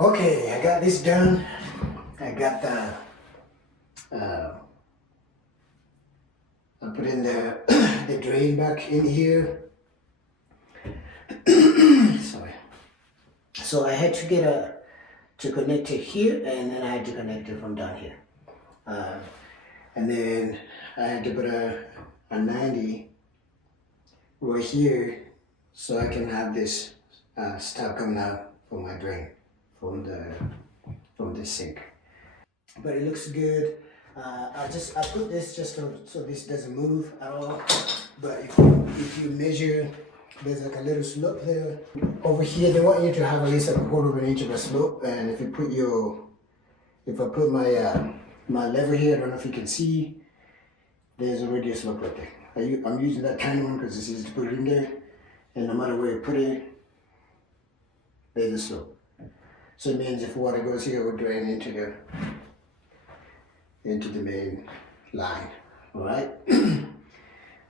Okay, I got this done. I got I put in the the drain back in here. Sorry. So I had to get to connect it here, and then I had to connect it from down here. Uh, and then I had to put a 90 right here so I can have this stuff coming out from my drain from the sink. But it looks good. I put this just so this doesn't move at all. But if you measure, there's like a little slope there. Over here, they want you to have at least like a quarter of an inch of a slope. And if I put my lever here, I don't know if you can see, there's already a slope right there. I'm using that tiny one because it's easy to put it in there. And no matter where you put it, there's a slope. So it means if water goes here, it will drain into the main line. All right.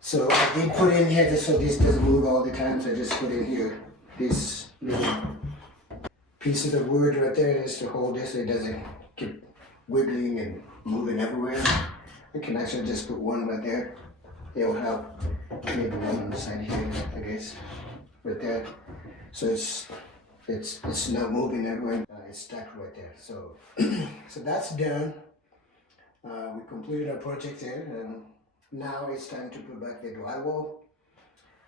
So I did put in here just so this doesn't move all the time. So I just put in here this little piece of the wood right there just to hold this so it doesn't keep wiggling and moving everywhere. I can actually just put one right there. It will help. Maybe one on the side here, I guess, right there. So it's not moving everywhere. It's stuck right there. So so that's done. We completed our project there, and now it's time to put back the drywall.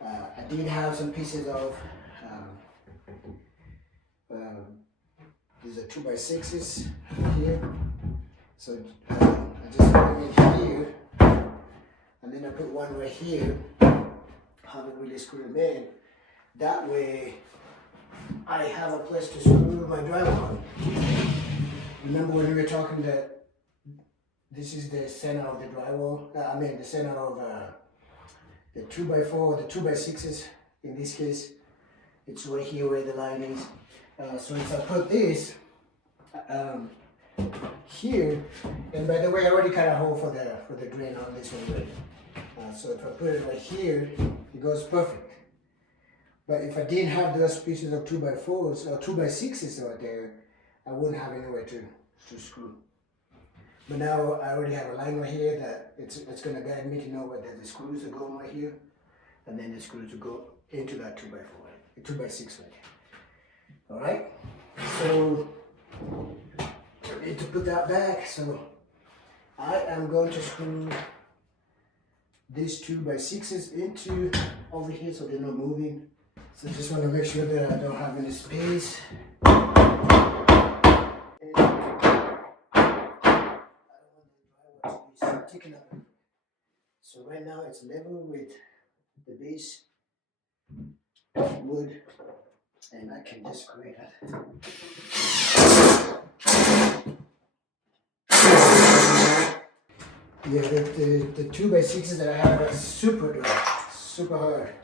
I did have some pieces of these are 2x6s here. So I just put them in here, and then I put one right here. Haven't really screwed them in. That way, I have a place to screw my drywall. Remember when we were talking that this is the center of the drywall? The center of the 2x4, the 2x6s in this case. It's right here where the line is. So if I put this here, and by the way, I already cut a hole for the drain on this one already. So if I put it right here, it goes perfect. But if I didn't have those pieces of 2x4s or 2x6s right there, I wouldn't have anywhere to screw. But now I already have a line right here that it's going to guide me to know where the screws are going right here, and then the screws will go into that 2x4, 2x6 right here. All right. So I need to put that back. So I am going to screw these 2x6s into over here so they're not moving. So I just want to make sure that I don't have any space. So right now it's level with the base wood, and I can just screw it out. Yeah, the 2x6s that I have are super dry, super hard.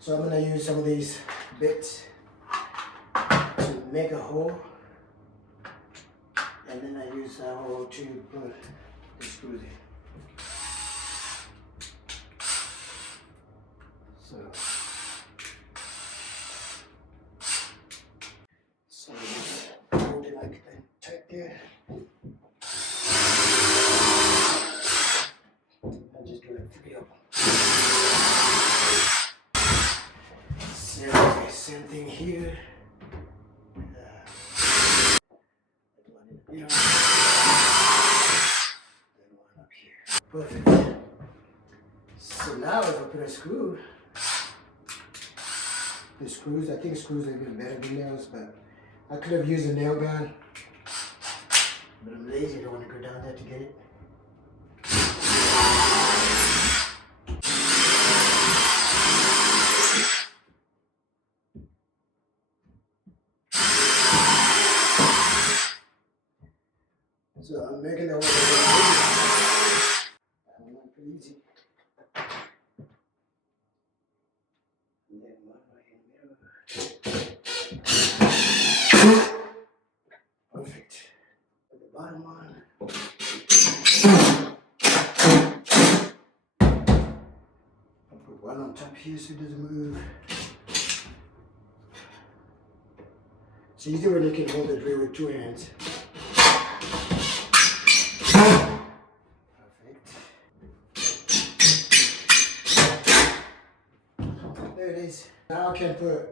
So I'm gonna use some of these bits to make a hole, and then I use that hole to put the screws in. So just hold it like that tight there. And just do like 3 of them. Same thing here. Then one up here. Perfect. So now if I put a screw, the screws, I think screws are even better than nails, but I could have used a nail gun, but I'm lazy, I don't want to go down there to get it. So I'm making that one pretty easy. And then one right here. Perfect. Put the bottom on. I'll put one on top here so it doesn't move. It's easy when you can hold the drill with 2 hands. Perfect. There it is. Now I can put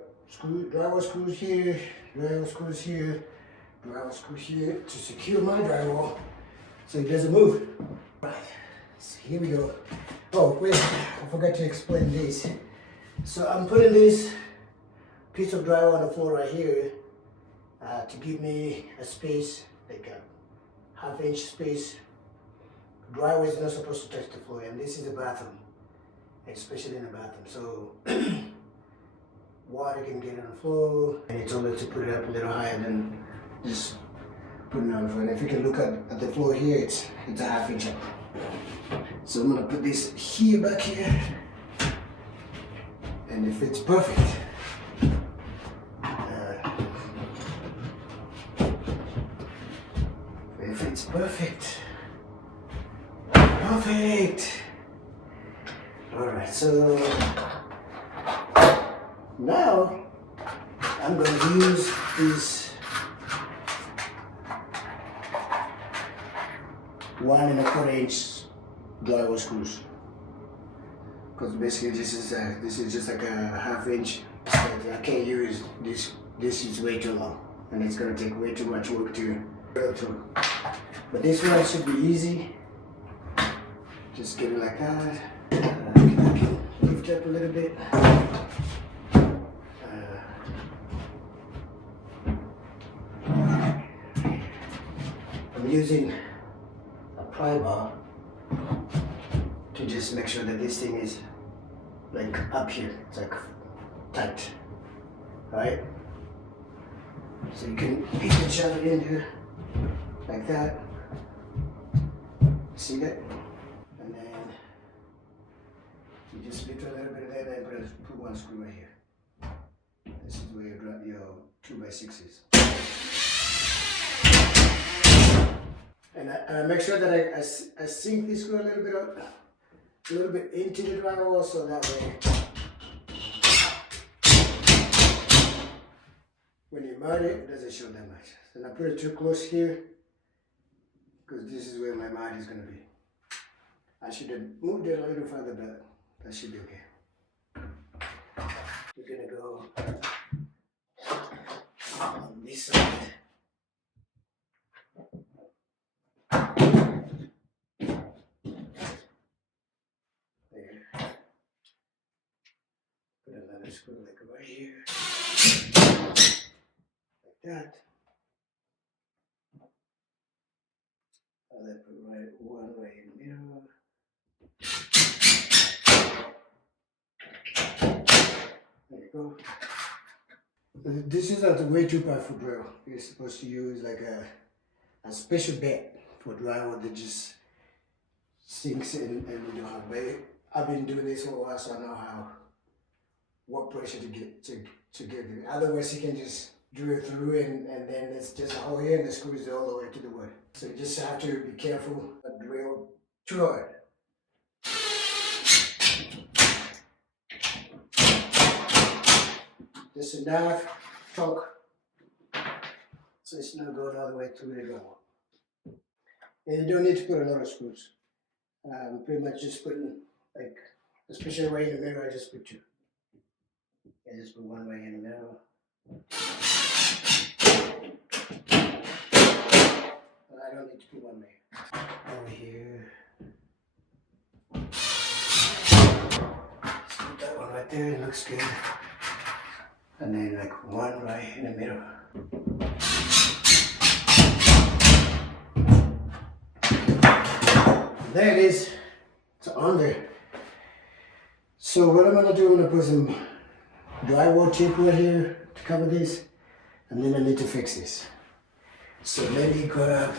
drywall screws here, drywall screws here, drywall screws here to secure my drywall so it doesn't move. Right, so here we go. Oh wait, I forgot to explain this. So I'm putting this piece of drywall on the floor right here to give me a space, like a half-inch space. Drywall is not supposed to touch the floor, and this is the bathroom, especially in the bathroom. So water can get on the floor, and it's only to put it up a little higher than just putting it on the floor. And if you can look at the floor here, it's a half-inch up. So I'm gonna put this here, back here, and it fits perfect. It fits perfect. Perfect. All right, so now I'm going to use these 1 1/4 inch drywall screws, because basically this is just like a half-inch. I can't use this. This is way too long, and it's going to take way too much work to go through. But this one should be easy. Just get it like that. I can lift up a little bit. I'm using a pry bar to just make sure that this thing is like up here. It's like tight, right? So you can shove it in here like that. See that? And then you just lift a little bit of that and put 1 screw right here. This is where you drop your 2x6s. And I make sure that I sink this screw a little bit into the drywall, so that way when you mount it, it doesn't show that much. And I put it too close here, because this is where my mount is going to be. I should have moved it a little further, but that should be okay. We're going to go on this side. There. Put another screw like right here. Like that. I'll put one right in the middle. There you go. This is not way too powerful drill. You're supposed to use like a special bed for drywall that just sinks in and you don't have weight. I've been doing this for a while, so I know what pressure to give it. Otherwise, you can just drill through and then it's just a hole here and the screw is all the way to the wood. So you just have to be careful not drill too hard. Just enough torque so it's not going all the way through the drywall. And you don't need to put a lot of screws. Pretty much just putting, like, especially right in the middle, I just put 2. I just put 1 right in the middle. But I don't need to put 1 there. Over here. Let's put that one right there, it looks good. And then like 1 right in the middle. There it is. It's on there. So what I'm gonna do, I'm gonna put some drywall tape right here to cover this, and then I need to fix this. So let me grab.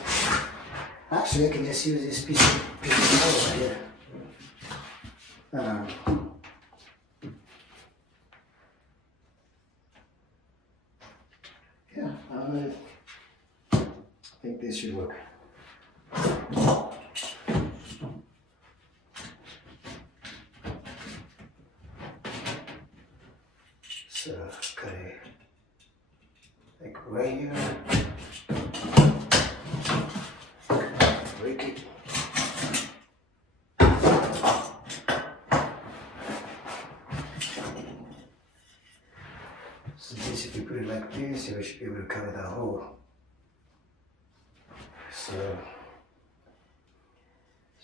Actually, I can just use this piece of drywall right here. Yeah, I think this should work. So, cut it like right here. Break it. So basically put it like this, you should be able to cover that hole. So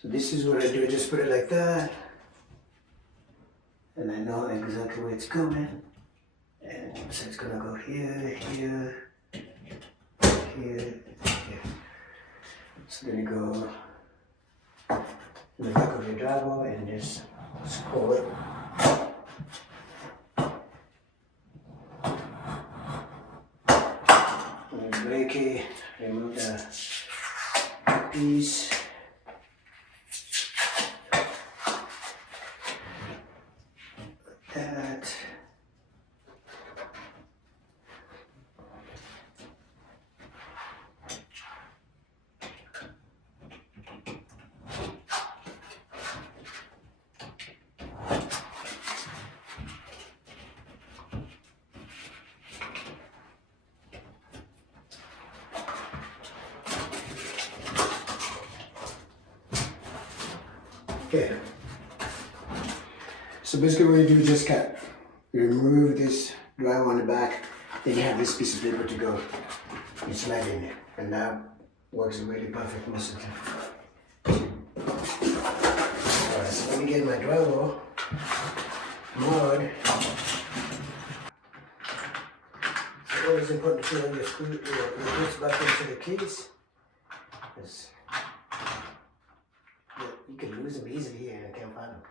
this is what I do, just put it like that. And I know exactly where it's going. And so it's gonna go here, here, here, here. So then you go in the back of your drywall and just screw it. And break it, remove the piece. That. Okay. So basically what you do is just cut. You remove this drywall on the back, then you have this piece of paper to go. You slide in it, and that works really perfect most of the time. Alright, so let me get my drywall mud. It's always important to put on your screw, your boots back into the case. Because you can lose them easily here and I can't find them.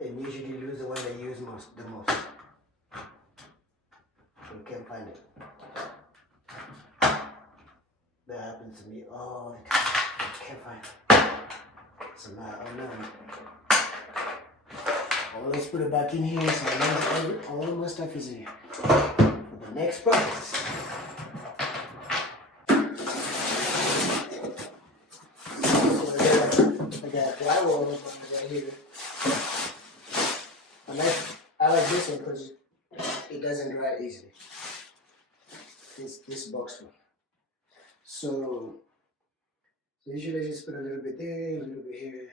And usually you lose the one that you use the most. So you can't find it. That happens to me all the time. I can't find it. So now I know. Well, let's put it back in here so I know all of my stuff is in here. For the next process. I got drywall right here. I like this one because it doesn't dry easily. This box one. So usually I just put a little bit there, a little bit here.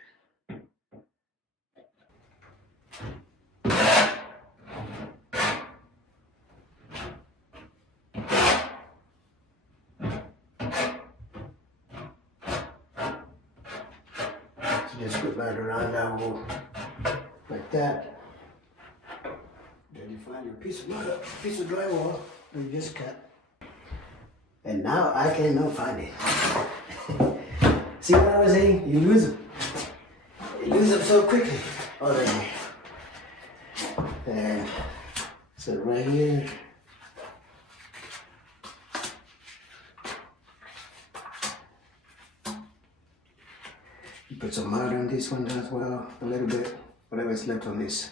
So just put that around that hole like that. Then you find your piece of drywall that you just cut. And now I cannot find it. See what I was saying? You lose them. You lose them so quickly already. And so right here. You put some mud on this one as well, a little bit, whatever is left on this.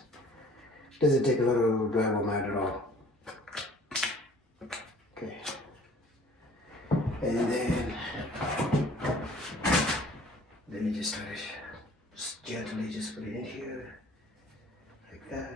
Doesn't take a lot of drywall mud at all. Okay. And then you just start it, just gently just put it in here, like that.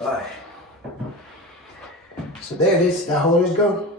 Alright, so there it is, that hole is gone.